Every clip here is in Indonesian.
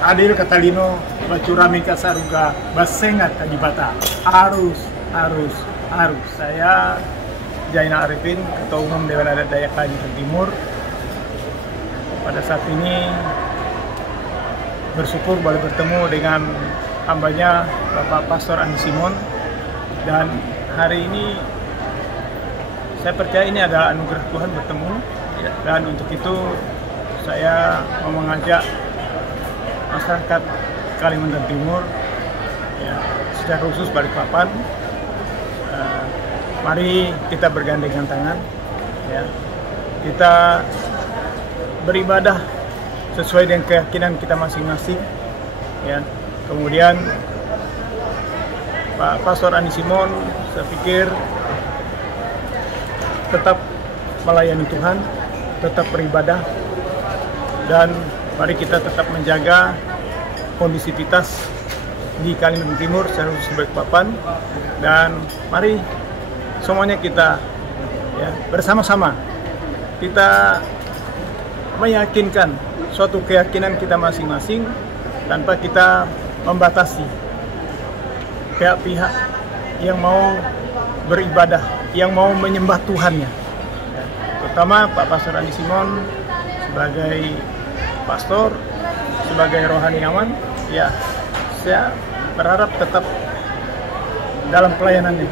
adil katalino bacurami kasaruga basengat kadibata harus. Saya Jaina Arifin, Ketua Umum Dewan Adat Dayak Kalimantan Timur. Pada saat ini bersyukur boleh bertemu dengan hambanya Bapak Pastor Andi Simon, dan hari ini saya percaya ini adalah anugerah Tuhan bertemu, dan untuk itu saya mau mengajak masyarakat Kalimantan Timur, ya, secara khusus Balikpapan, mari kita bergandengan tangan, ya, kita beribadah sesuai dengan keyakinan kita masing-masing, ya. Kemudian Pak Pastor Andi Simon, saya pikir tetap melayani Tuhan, tetap beribadah, dan mari kita tetap menjaga kondisivitas di Kalimantan Timur secara khusus Balikpapan, dan mari semuanya kita, ya, bersama-sama kita meyakinkan suatu keyakinan kita masing-masing tanpa kita membatasi pihak-pihak yang mau beribadah, yang mau menyembah Tuhannya. Terutama Pak Pastor Andi Simon sebagai pastor, sebagai rohaniawan, ya, saya berharap tetap dalam pelayanannya,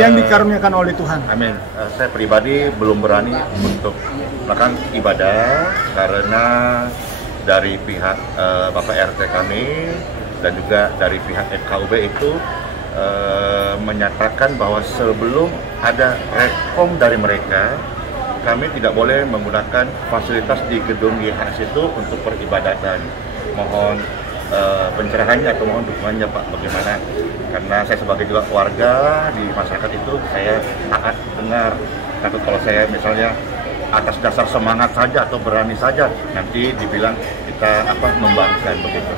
yang dikaruniakan oleh Tuhan. Amin. Saya pribadi belum berani untuk melakukan ibadah karena dari pihak Bapak RT kami dan juga dari pihak FKUB itu menyatakan bahwa sebelum ada rekom dari mereka, kami tidak boleh menggunakan fasilitas di gedung YHS itu untuk peribadatan. Mohon pencerahannya atau mohon dukungannya Pak, bagaimana? Karena saya sebagai juga warga di masyarakat itu, saya taat dengar. Takut kalau saya misalnya atas dasar semangat saja atau berani saja, nanti dibilang kita membangkang begitu.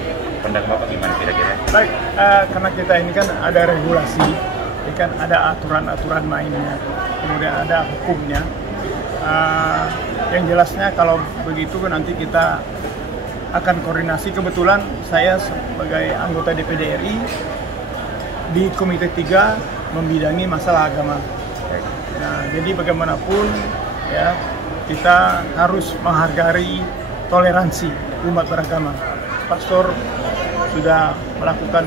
Pendapat Bapak gimana kira-kira? Baik, karena kita ini kan ada regulasi, ini kan ada aturan-aturan mainnya, kemudian ada hukumnya. Yang jelasnya kalau begitu nanti kita akan koordinasi. Kebetulan saya sebagai anggota DPD RI di Komite 3 membidangi masalah agama. Nah, jadi bagaimanapun, ya, kita harus menghargai toleransi umat beragama. Pastor sudah melakukan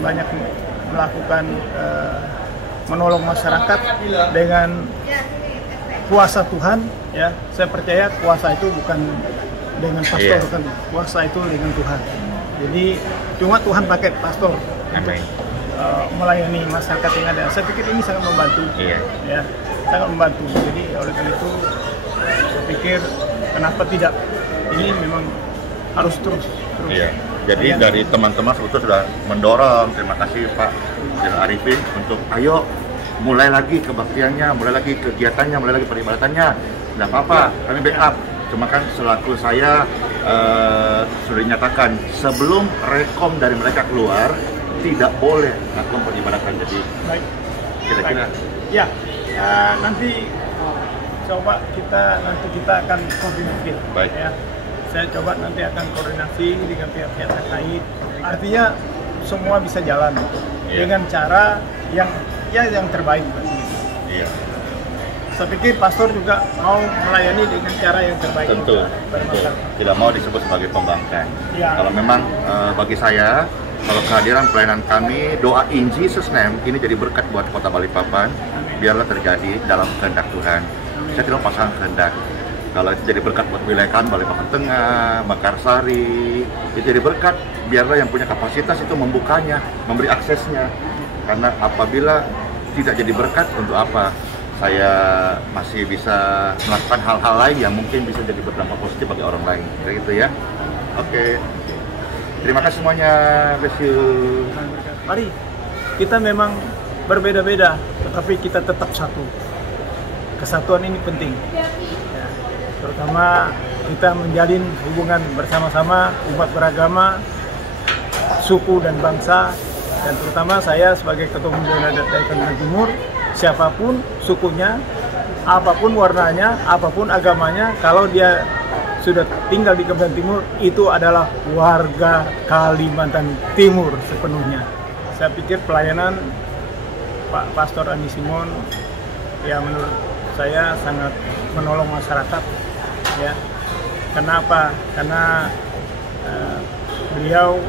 menolong masyarakat dengan kuasa Tuhan, ya. Saya percaya kuasa itu bukan dengan pastor, kan kuasa itu dengan Tuhan. Jadi cuma Tuhan pakai pastor untuk melayani masyarakat yang ada. Saya pikir ini sangat membantu, ya, sangat membantu. Jadi oleh karena itu saya pikir kenapa tidak, ini memang harus terus. Jadi dari teman-teman sebetulnya sudah mendorong, terima kasih Pak Arifin, untuk ayo mulai lagi kebaktiannya, mulai lagi kegiatannya, mulai lagi peribadatannya. Tidak apa-apa, kami backup. Cuma kan selaku saya sudah dinyatakan sebelum rekom dari mereka keluar tidak boleh melakukan peribadatan. Jadi kira-kira ya, nanti kita akan koordinasi. Ya. Saya coba nanti akan koordinasi dengan pihak-pihak terkait. Artinya semua bisa jalan dengan cara yang terbaik. Saya pikir pastor juga mau melayani dengan cara yang terbaik. Tentu. Tidak mau disebut sebagai pembangkang. Kalau memang bagi saya, kalau kehadiran pelayanan kami, doa in Jesus name ini jadi berkat buat Kota Balikpapan. Biarlah terjadi dalam kehendak Tuhan. Saya tidak pasang kehendak. Kalau itu jadi berkat buat wilayah kan, Balikpapan Tengah, Mekarsari, itu jadi berkat. Biarlah yang punya kapasitas itu membukanya, memberi aksesnya. Karena apabila tidak jadi berkat, untuk apa saya masih bisa melakukan hal-hal lain yang mungkin bisa jadi berdampak positif bagi orang lain, kayak gitu ya. Oke, terima kasih semuanya, bless you. Mari, kita memang berbeda-beda, tetapi kita tetap satu. Kesatuan ini penting, ya. Terutama kita menjalin hubungan bersama-sama umat beragama, suku dan bangsa, dan terutama saya sebagai Ketua Umum Dewan Adat Dayak Kalimantan Timur, siapapun sukunya, apapun warnanya, apapun agamanya, kalau dia sudah tinggal di Kalimantan Timur itu adalah warga Kalimantan Timur sepenuhnya. Saya pikir pelayanan Pak Pastor Andi Simon ya menurut saya sangat menolong masyarakat ya. Kenapa? Karena beliau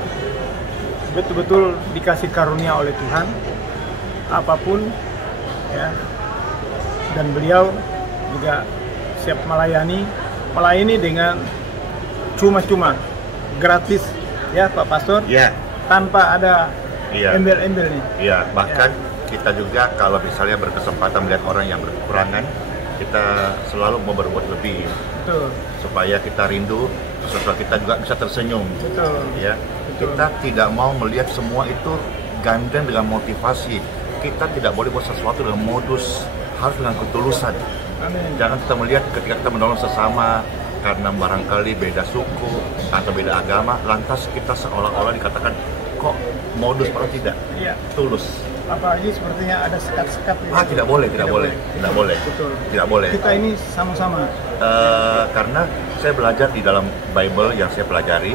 betul-betul dikasih karunia oleh Tuhan apapun ya, dan beliau juga siap melayani dengan cuma-cuma, gratis ya Pak Pastor, tanpa ada embel-embel nih. Iya, bahkan kita juga kalau misalnya berkesempatan melihat orang yang berkekurangan, kita selalu mau berbuat lebih. Betul. Supaya kita rindu, supaya kita juga bisa tersenyum. Betul. Ya, Betul. Kita tidak mau melihat semua itu gandeng dengan motivasi. Kita tidak boleh buat sesuatu dengan modus, harus dengan ketulusan. Amin. Jangan kita melihat ketika kita menolong sesama karena barangkali beda suku atau beda agama, lantas kita seolah-olah dikatakan kok modus, padahal tidak. Iya. Tulus. Apalagi sepertinya ada sekat-sekat. Tidak boleh. Betul. Tidak boleh. Kita ini sama-sama. Karena saya belajar di dalam Bible yang saya pelajari,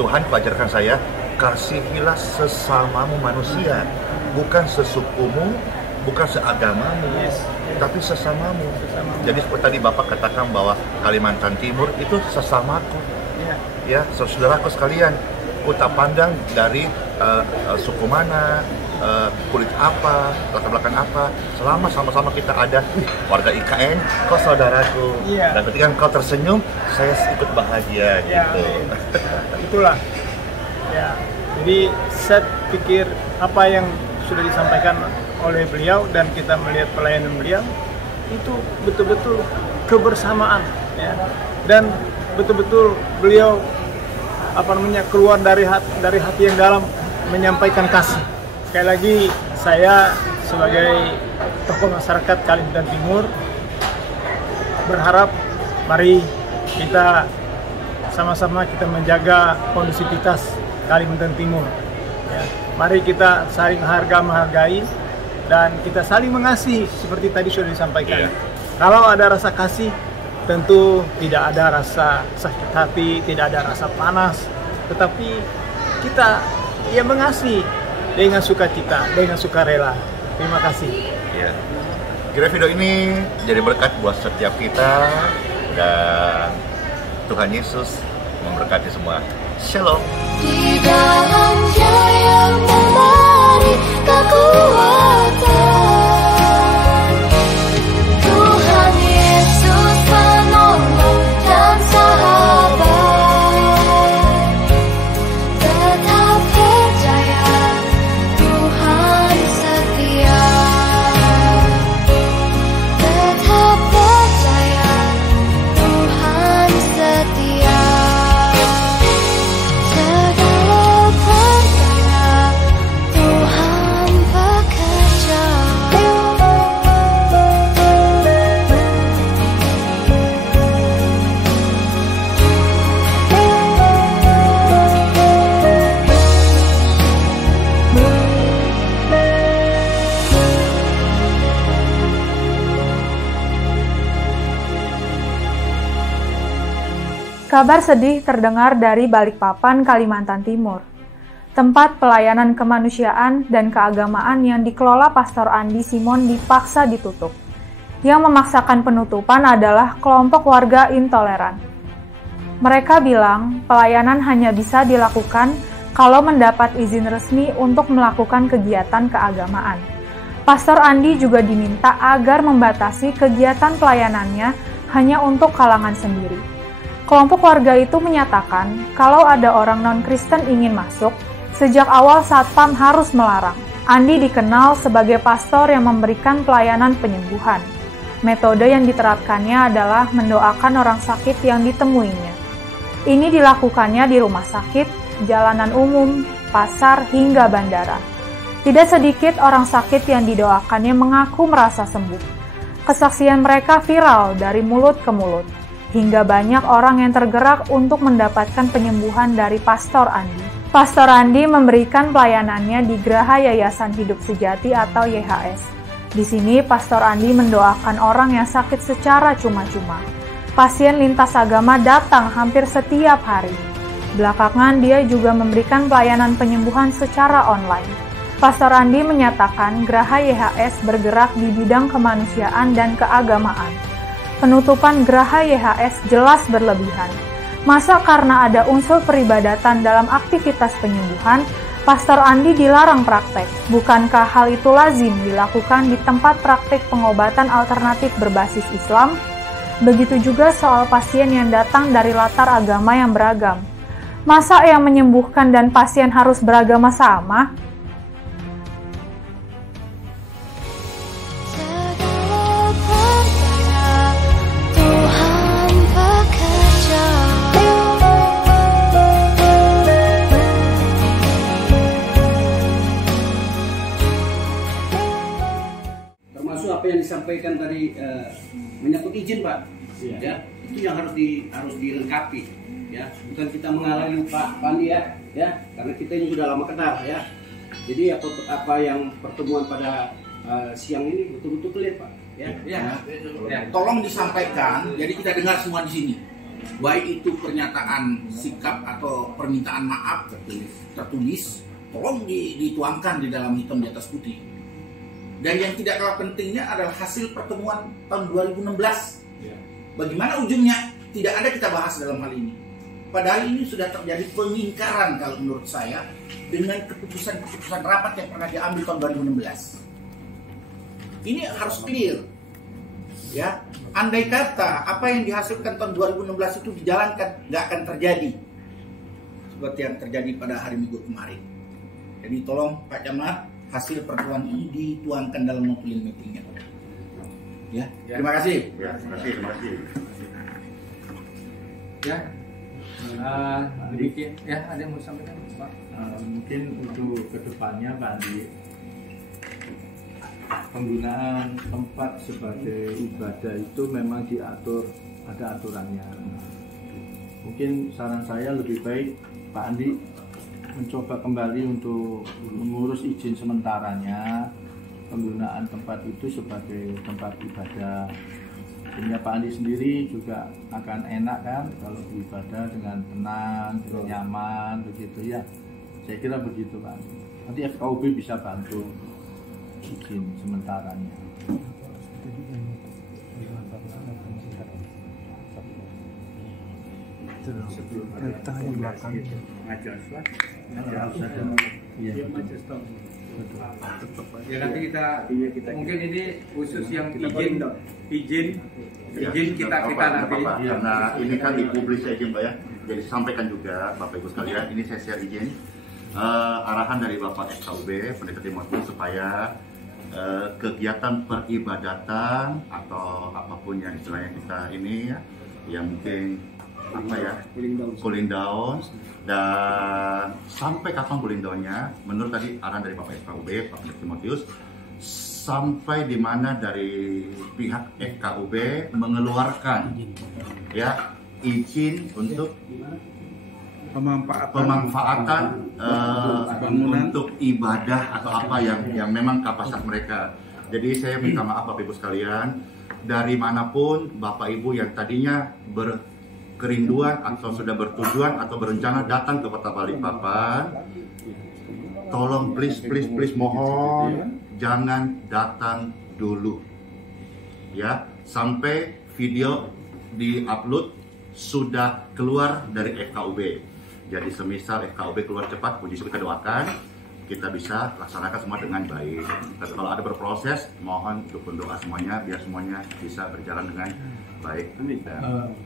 Tuhan pelajarkan saya, kasihilah sesamamu manusia, bukan sesukumu, bukan seagamamu, tapi sesamamu. Jadi seperti tadi Bapak katakan bahwa Kalimantan Timur itu sesamaku, ya saudaraku sekalian. Ku tak pandang dari suku mana, kulit apa, latar belakang apa, selama sama-sama kita ada, warga IKN, kau saudaraku. Dan ketika kau tersenyum, saya ikut bahagia gitu. Itulah. Ya, jadi saya pikir apa yang sudah disampaikan oleh beliau dan kita melihat pelayanan beliau itu betul-betul kebersamaan ya, dan betul-betul beliau keluar dari hati yang dalam menyampaikan kasih. Sekali lagi saya sebagai tokoh masyarakat Kalimantan Timur berharap mari kita sama-sama kita menjaga kondusivitas Kalimantan Timur ya. Mari kita saling menghargai dan kita saling mengasihi seperti tadi sudah disampaikan. Kalau ada rasa kasih, tentu tidak ada rasa sakit hati, tidak ada rasa panas, tetapi kita mengasihi dengan sukacita, dengan sukarela. Terima kasih. Ya. Kira video ini jadi berkat buat setiap kita dan Tuhan Yesus memberkati semua. Shalom. Di dalam Dia yang memberi kekuatan, Tuhan Yesus menolong dan sahabat. Tetap percaya, Tuhan setia. Tetap percaya, Tuhan setia. Segala perkara Tuhan bekerja. Kabar sedih terdengar dari Balikpapan, Kalimantan Timur. Tempat pelayanan kemanusiaan dan keagamaan yang dikelola Pastor Andi Simon dipaksa ditutup. Yang memaksakan penutupan adalah kelompok warga intoleran. Mereka bilang pelayanan hanya bisa dilakukan kalau mendapat izin resmi untuk melakukan kegiatan keagamaan. Pastor Andi juga diminta agar membatasi kegiatan pelayanannya hanya untuk kalangan sendiri. Kelompok warga itu menyatakan kalau ada orang non-Kristen ingin masuk, sejak awal Satpam harus melarang. Andi dikenal sebagai pastor yang memberikan pelayanan penyembuhan. Metode yang diterapkannya adalah mendoakan orang sakit yang ditemuinya. Ini dilakukannya di rumah sakit, jalanan umum, pasar, hingga bandara. Tidak sedikit orang sakit yang didoakannya mengaku merasa sembuh. Kesaksian mereka viral dari mulut ke mulut, hingga banyak orang yang tergerak untuk mendapatkan penyembuhan dari Pastor Andi. Pastor Andi memberikan pelayanannya di Geraha Yayasan Hidup Sejati atau YHS. Di sini Pastor Andi mendoakan orang yang sakit secara cuma-cuma. pasien lintas agama datang hampir setiap hari. Belakangan dia juga memberikan pelayanan penyembuhan secara online. Pastor Andi menyatakan Geraha YHS bergerak di bidang kemanusiaan dan keagamaan. Penutupan Geraha YHS jelas berlebihan. Masa karena ada unsur peribadatan dalam aktivitas penyembuhan, Pastor Andi dilarang praktek? Bukankah hal itu lazim dilakukan di tempat praktik pengobatan alternatif berbasis Islam? Begitu juga soal pasien yang datang dari latar agama yang beragam. Masa yang menyembuhkan dan pasien harus beragama sama? Segala perkara Tuhan bekerja. Termasuk apa yang disampaikan tadi menyangkut izin, Pak. Ya, itu yang harus dilengkapi. Ya, bukan kita menghalangi Pak Pandi ya, karena kita ini sudah lama kenal ya. Jadi apa yang pertemuan pada siang ini betul-betul clear, Pak. Ya. Tolong disampaikan, jadi kita dengar semua di sini. Baik itu pernyataan sikap atau permintaan maaf tertulis, tolong dituangkan di dalam hitam di atas putih. Dan yang tidak kalah pentingnya adalah hasil pertemuan tahun 2016. Bagaimana ujungnya? Tidak ada kita bahas dalam hal ini. Padahal ini sudah terjadi pengingkaran kalau menurut saya dengan keputusan rapat yang pernah diambil tahun 2016. Ini harus clear. Ya, andai kata apa yang dihasilkan tahun 2016 itu dijalankan, nggak akan terjadi seperti yang terjadi pada hari Minggu kemarin. Jadi tolong Pak Camat, hasil pertemuan ini dituangkan dalam notulin meetingnya. Ya, terima kasih. Ya, terima kasih. Ya, demikian. Ya, ada yang mau disampaikan, Pak? Mungkin untuk kedepannya, Pak Andi, penggunaan tempat sebagai ibadah itu memang diatur, ada aturannya. Mungkin saran saya lebih baik Pak Andi mencoba kembali untuk mengurus izin sementaranya penggunaan tempat itu sebagai tempat ibadah. Sehingga Pak Andi sendiri juga akan enak kan kalau beribadah dengan tenang, dengan nyaman, begitu ya. Saya kira begitu Pak Andi. Nanti FKUB bisa bantu izin sementaranya. Sebelum ngajar suat, ya nanti kita mungkin ini khusus yang izin kita nanti karena ini kan dipublis ya izin Pak ya, jadi sampaikan juga Bapak Ibu sekalian, ini saya share izin arahan dari Bapak FKUB Pendeta Timotius supaya kegiatan peribadatan atau apapun yang istilahnya kita ini ya, yang mungkin apa ya, cooling down, dan sampai kapan cooling downnya menurut tadi arahan dari Bapak FKUB Pak Timotius, sampai di mana dari pihak FKUB mengeluarkan ya izin untuk pemanfaatan untuk ibadah atau apa yang memang kapasitas mereka. Jadi saya minta maaf Bapak Ibu sekalian, dari manapun Bapak Ibu yang tadinya berkerinduan atau sudah bertujuan atau berencana datang ke Kota Balikpapan, tolong please mohon jangan datang dulu ya sampai video di-upload sudah keluar dari FKUB. Jadi semisal FKUB keluar cepat, puji syukur kita doakan, kita bisa laksanakan semua dengan baik. Tapi kalau ada berproses, mohon dukung doa semuanya biar semuanya bisa berjalan dengan baik.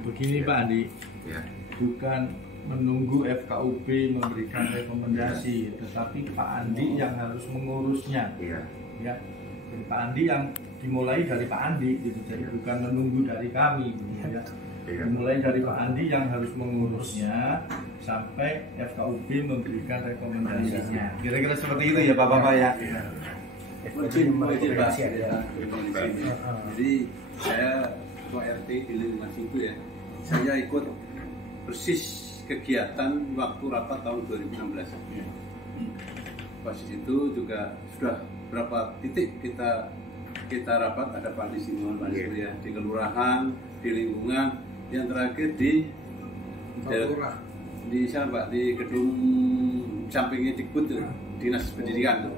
Begini Pak Andi, ya. Bukan menunggu FKUB memberikan rekomendasi, tetapi Pak Andi yang harus mengurusnya. Iya. Ya, jadi Pak Andi yang dimulai dari Pak Andi, gitu. Jadi bukan menunggu dari kami, gitu, ya. Dimulai dari Pak Andi yang harus mengurusnya sampai FKUB memberikan rekomendasinya. Kira-kira seperti itu ya Bapak-Bapak ya. Izin Pak. Jadi saya Ketua RT di lingkungan situ ya, saya ikut persis kegiatan waktu rapat tahun 2016. Pas itu juga sudah berapa titik kita rapat, ada Pak Simon, Pak Surya di kelurahan, di lingkungan, yang terakhir di sana Pak, di gedung sampingnya Dikbud tuh, Dinas Pendidikan tuh.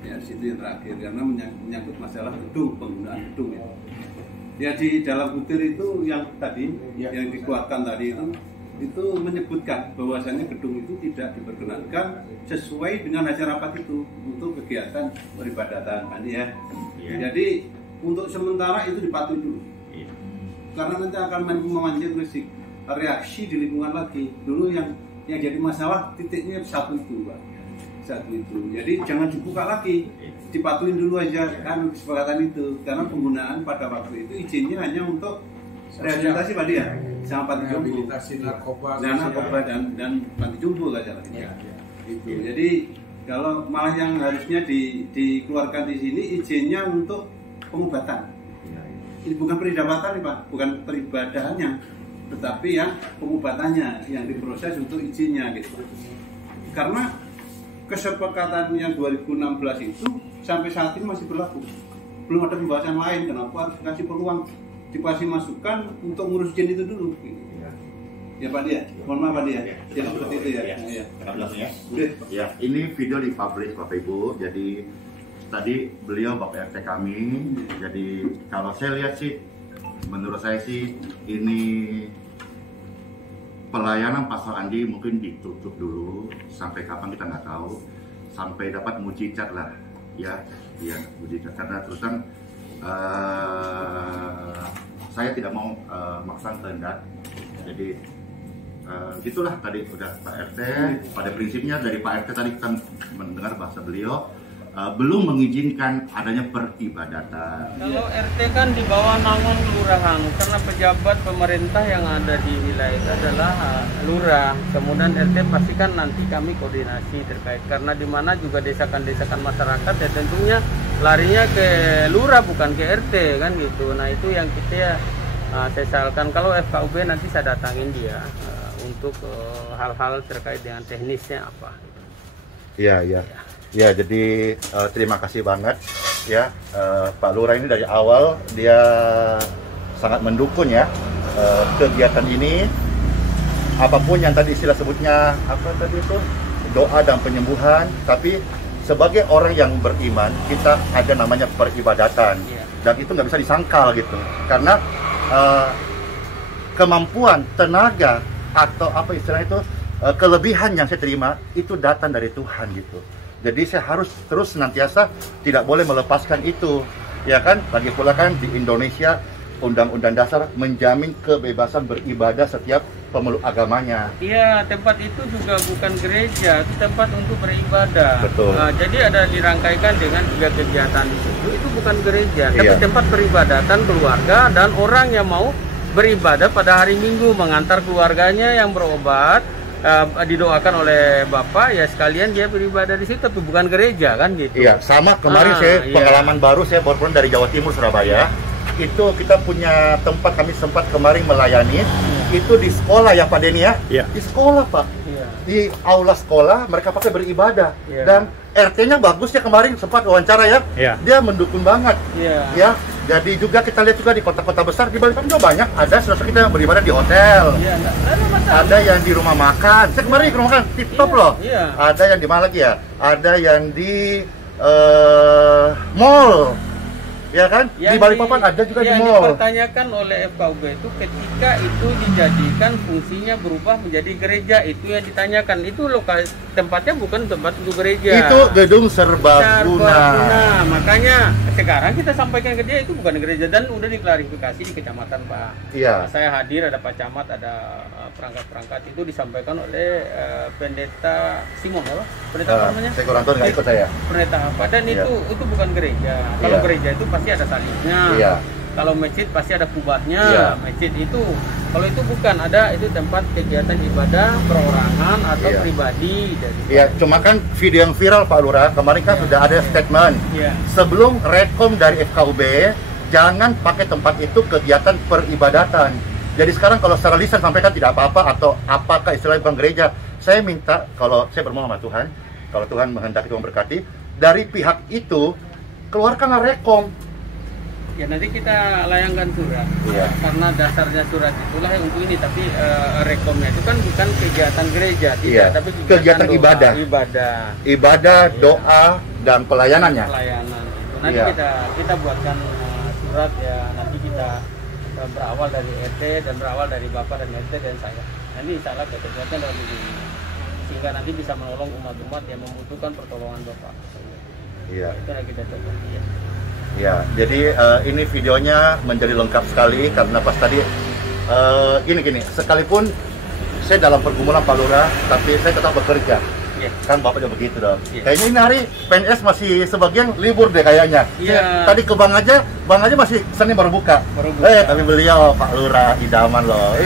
Ya, situ yang terakhir karena menyangkut masalah gedung, penggunaan gedung ya. Ya di dalam butir itu yang tadi yang dikeluarkan tadi itu menyebutkan bahwasannya gedung itu tidak diperkenankan sesuai dengan hasil rapat itu untuk kegiatan peribadatan kan ya. Jadi untuk sementara itu dipatuhi dulu. Karena nanti akan memancing reaksi di lingkungan lagi. Dulu yang jadi masalah titiknya satu itu Pak. Satu itu. Jadi jangan dibuka lagi. Dipatuhin dulu aja kan kesepakatan itu. Karena penggunaan pada waktu itu izinnya hanya untuk rehabilitasi Pak dia. Sama panti jompo. Rehabilitasi narkoba, dan panti jompo kan jalannya. Itu. Jadi kalau malah yang harusnya dikeluarkan di sini izinnya untuk pengobatan. Ini bukan peribadatan nih Pak, bukan peribadahannya, tetapi yang pengobatannya yang diproses untuk izinnya gitu. Karena kesepakatan yang 2016 itu sampai saat ini masih berlaku. Belum ada pembahasan lain, kenapa harus dikasih peluang, dikasih masukan untuk ngurus izin itu dulu. Ya Pak Dia, mohon maaf Pak Dia. Ya seperti itu ya. Ya, ini video dipublish Bapak Ibu. Jadi tadi beliau Bapak RT kami. Jadi kalau saya lihat sih, menurut saya sih ini pelayanan Pastor Andi mungkin ditutup dulu sampai kapan kita nggak tahu, sampai dapat mujizat lah ya mujizat. Karena terus kan saya tidak mau maksa kehendak, jadi gitulah tadi udah Pak RT. Pada prinsipnya dari Pak RT tadi kita mendengar bahasa beliau belum mengizinkan adanya peribadatan. Kalau RT kan di bawah naungan kelurahan, karena pejabat pemerintah yang ada di wilayah itu adalah lurah. Kemudian RT pastikan nanti kami koordinasi terkait, karena di mana juga desakan-desakan masyarakat ya tentunya larinya ke lurah bukan ke RT kan gitu. Nah itu yang kita sesalkan. Kalau FKUB nanti saya datangin dia untuk hal-hal terkait dengan teknisnya apa. Iya. Ya, jadi terima kasih banget ya Pak Lurah ini dari awal dia sangat mendukung ya kegiatan ini. Apapun yang tadi istilah sebutnya apa tadi itu doa dan penyembuhan, tapi sebagai orang yang beriman kita ada namanya peribadatan dan itu nggak bisa disangkal gitu karena kemampuan, tenaga atau apa istilahnya itu kelebihan yang saya terima itu datang dari Tuhan gitu. Jadi saya harus terus senantiasa tidak boleh melepaskan itu, ya kan? Lagi pula kan di Indonesia Undang-Undang Dasar menjamin kebebasan beribadah setiap pemeluk agamanya. Iya, tempat itu juga bukan gereja, itu tempat untuk beribadah. Betul. Nah, jadi ada dirangkaikan dengan juga kegiatan di situ. Itu bukan gereja, tapi tempat peribadatan keluarga dan orang yang mau beribadah pada hari Minggu mengantar keluarganya yang berobat. Didoakan oleh Bapak ya sekalian dia beribadah di situ, tapi bukan gereja kan gitu. Iya, sama kemarin saya pengalaman baru saya baru pulang dari Jawa Timur Surabaya. Itu kita punya tempat kami sempat kemarin melayani itu di sekolah ya Pak Denny ya. Di sekolah Pak. Di aula sekolah mereka pakai beribadah dan RT-nya bagus ya kemarin sempat wawancara ya. Dia mendukung banget. Ya. Jadi juga kita lihat juga di kota-kota besar di Balikpapan juga banyak ada saudara kita yang beribadah di hotel. Ada yang di rumah makan. Saya kemarin di rumah makan tip top loh. Ada yang di mana lagi ya? Ada yang di mall. Ya kan? Di Balikpapan ada juga di mall. Yang dipertanyakan oleh FKUB itu ketika itu dijadikan fungsinya berubah menjadi gereja, itu yang ditanyakan. Itu lokal tempatnya bukan tempat untuk gereja. Itu gedung serbaguna. Makanya sekarang kita sampaikan ke dia itu bukan gereja dan udah diklarifikasi di kecamatan Pak. Saya hadir, ada Pak Camat, ada perangkat-perangkat itu disampaikan oleh Pendeta Simon apa? Pendeta apa namanya? Saya kurang tahu nggak ikut saya. Pendeta apa? Dan itu bukan gereja. Kalau gereja itu pasti ada salibnya. Kalau masjid pasti ada kubahnya. Masjid itu kalau itu bukan ada, itu tempat kegiatan ibadah perorangan atau pribadi. Iya, cuma kan video yang viral Pak Lurah kemarin kan sudah ada statement. Sebelum rekom dari FKUB jangan pakai tempat itu kegiatan peribadatan. Jadi sekarang kalau secara lisan sampaikan tidak apa-apa atau apakah istilahnya bukan gereja. Saya minta kalau saya bermohon sama Tuhan, kalau Tuhan menghendaki Tuhan berkati, dari pihak itu keluarkanlah rekom. Ya nanti kita layangkan surat. Iya. Karena dasarnya surat itulah yang untuk ini, tapi rekomnya itu kan bukan kegiatan gereja, tidak, Iya. tapi Kegiatan doa, ibadah. Ibadah, Iya. doa dan pelayanannya. Pelayanan. Itu. Nanti Iya. kita buatkan surat ya, nanti kita berawal dari RT dan berawal dari Bapak dan RT dan saya. Nanti insya Allah kita buatkan dalam minggu ini. Sehingga nanti bisa menolong umat-umat yang membutuhkan pertolongan Bapak. Iya. Itu yang kita coba. Ya. Ya, jadi ini videonya menjadi lengkap sekali karena pas tadi gini, sekalipun saya dalam pergumulan Pak Lurah, tapi saya tetap bekerja. Yeah. Kan Bapak juga begitu dong. Yeah. Kayaknya ini hari PNS masih sebagian libur deh kayaknya. Yeah. Tadi ke Bang aja masih Senin baru buka. Tapi beliau Pak Lurah idaman loh.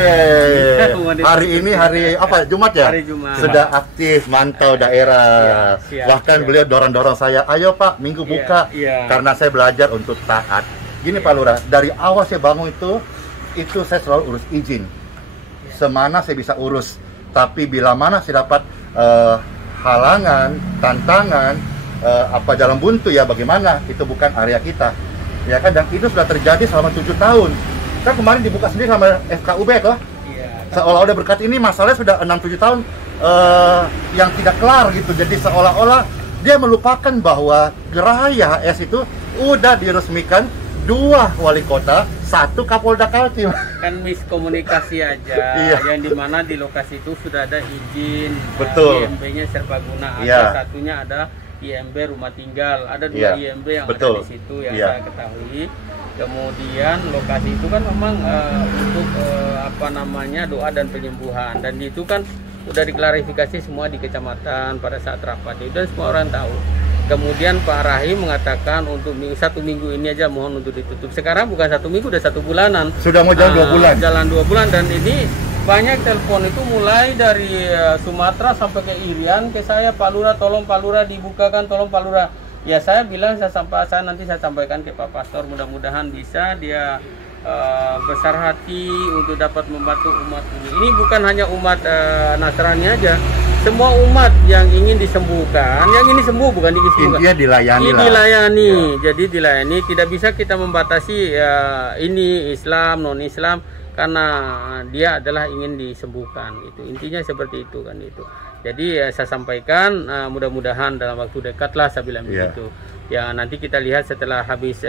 Hari ini hari apa? Jumat ya? Hari Jumat. Sudah aktif mantau daerah. Siap, Bahkan siap. beliau dorong-dorong saya, ayo Pak, minggu buka. Karena saya belajar untuk taat. Gini Pak Lurah, dari awal saya bangun itu saya selalu urus izin. Semana saya bisa urus, tapi bila mana saya dapat halangan, tantangan, jalan buntu ya bagaimana, itu bukan area kita. Ya kan, dan itu sudah terjadi selama 7 tahun. Kan kemarin dibuka sendiri sama FKUB toh. Seolah-olah berkat ini masalahnya sudah 6-7 tahun yang tidak kelar gitu. Jadi seolah-olah dia melupakan bahwa Geraha YHS itu udah diresmikan 2 wali kota, 1 Kapolda Kaltim. Kan miskomunikasi aja. Iya. Yang dimana di lokasi itu sudah ada izin. Betul. IMB-nya serbaguna. Iya. Satunya ada IMB rumah tinggal. Ada 2 Iya. IMB yang Betul. ada di situ yang Iya. saya ketahui. Kemudian lokasi itu kan memang untuk doa dan penyembuhan, dan itu kan udah diklarifikasi semua di kecamatan pada saat rapat itu dan semua orang tahu. Kemudian Pak Rahim mengatakan untuk 1 minggu ini aja mohon untuk ditutup. Sekarang bukan 1 minggu, udah 1 bulanan. Sudah mau jalan 2 bulan. Jalan 2 bulan, dan ini banyak telepon itu mulai dari Sumatera sampai ke Irian ke saya, Pak Lurah tolong Pak Lurah dibukakan, tolong Pak Lurah. Ya saya bilang nanti saya sampaikan ke Pak Pastor, mudah-mudahan bisa dia besar hati untuk dapat membantu umat ini. Ini bukan hanya umat Nasrani aja, semua umat yang ingin disembuhkan, yang ini sembuh bukan disembuhkan. Intinya dilayani lah. Dilayani, Ya. jadi dilayani. Tidak bisa kita membatasi ini Islam, non Islam, karena dia adalah ingin disembuhkan. Itu intinya seperti itu kan itu. Jadi saya sampaikan mudah-mudahan dalam waktu dekat lah saya bilang begitu. Ya nanti kita lihat setelah habis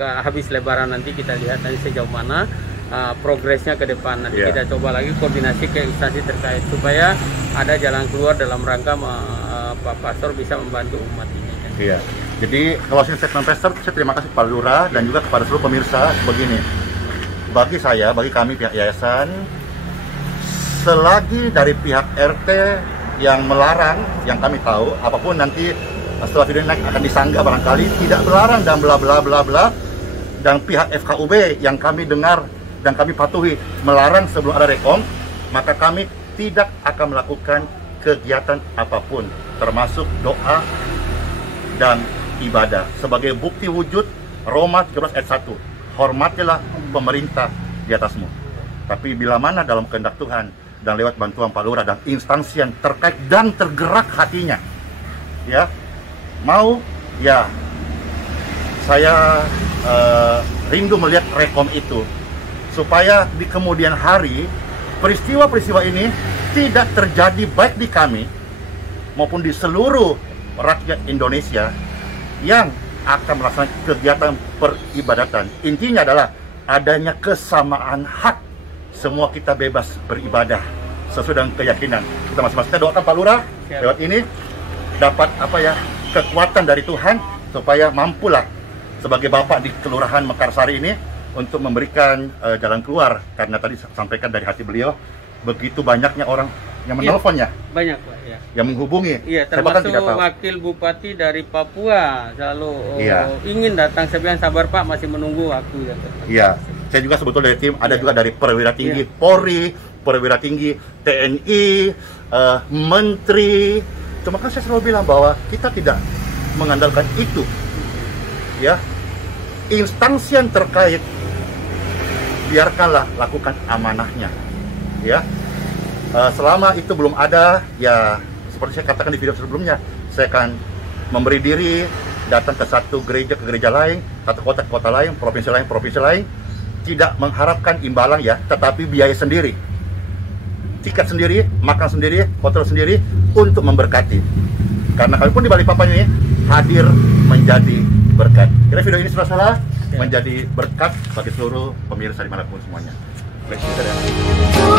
habis Lebaran, nanti kita lihat nanti sejauh mana progresnya ke depan. Nanti kita coba lagi koordinasi ke instansi terkait supaya ada jalan keluar dalam rangka Pak Pastor bisa membantu umat ini. Iya. Jadi closing statement Pastor, saya terima kasih Pak Lurah dan juga kepada seluruh pemirsa. Begini, bagi saya, bagi kami pihak yayasan, selagi dari pihak RT yang melarang, yang kami tahu, apapun nanti setelah video ini naik akan disanggah barangkali, tidak melarang dan bla bla bla bla, dan pihak FKUB yang kami dengar dan kami patuhi melarang sebelum ada rekom, maka kami tidak akan melakukan kegiatan apapun, termasuk doa dan ibadah. Sebagai bukti wujud Roma 13 ayat 1, hormatilah pemerintah di atasmu. Tapi bila mana dalam kehendak Tuhan dan lewat bantuan Pak Lurah dan instansi yang terkait dan tergerak hatinya, ya mau, ya saya rindu melihat rekom itu supaya di kemudian hari peristiwa-peristiwa ini tidak terjadi baik di kami maupun di seluruh rakyat Indonesia yang akan melaksanakan kegiatan peribadatan. Intinya adalah adanya kesamaan hak. Semua kita bebas beribadah sesuai dengan keyakinan kita masing-masing. Kita doakan Pak Lurah lewat ini dapat kekuatan dari Tuhan supaya mampulah sebagai Bapak di Kelurahan Mekarsari ini untuk memberikan jalan keluar, karena tadi sampaikan dari hati beliau begitu banyaknya orang yang menelponnya. Banyak Pak, ya. Yang menghubungi. Iya, termasuk wakil bupati dari Papua selalu ingin datang. Saya bilang sabar Pak, masih menunggu waktu. Iya. Saya juga sebetulnya dari tim, ada juga dari perwira tinggi Polri, perwira tinggi TNI, menteri. Cuma kan saya selalu bilang bahwa kita tidak mengandalkan itu. Ya, instansi yang terkait biarkanlah lakukan amanahnya. Ya, selama itu belum ada, ya seperti saya katakan di video sebelumnya, saya akan memberi diri datang ke satu gereja ke gereja lain, satu kota ke kota lain, provinsi lain, tidak mengharapkan imbalan ya, tetapi biaya sendiri, tiket sendiri, makan sendiri, hotel sendiri untuk memberkati. Karena kami pun di Balikpapan ini hadir menjadi berkat. Kira video ini saudara menjadi berkat bagi seluruh pemirsa dimanapun semuanya. Terima kasih.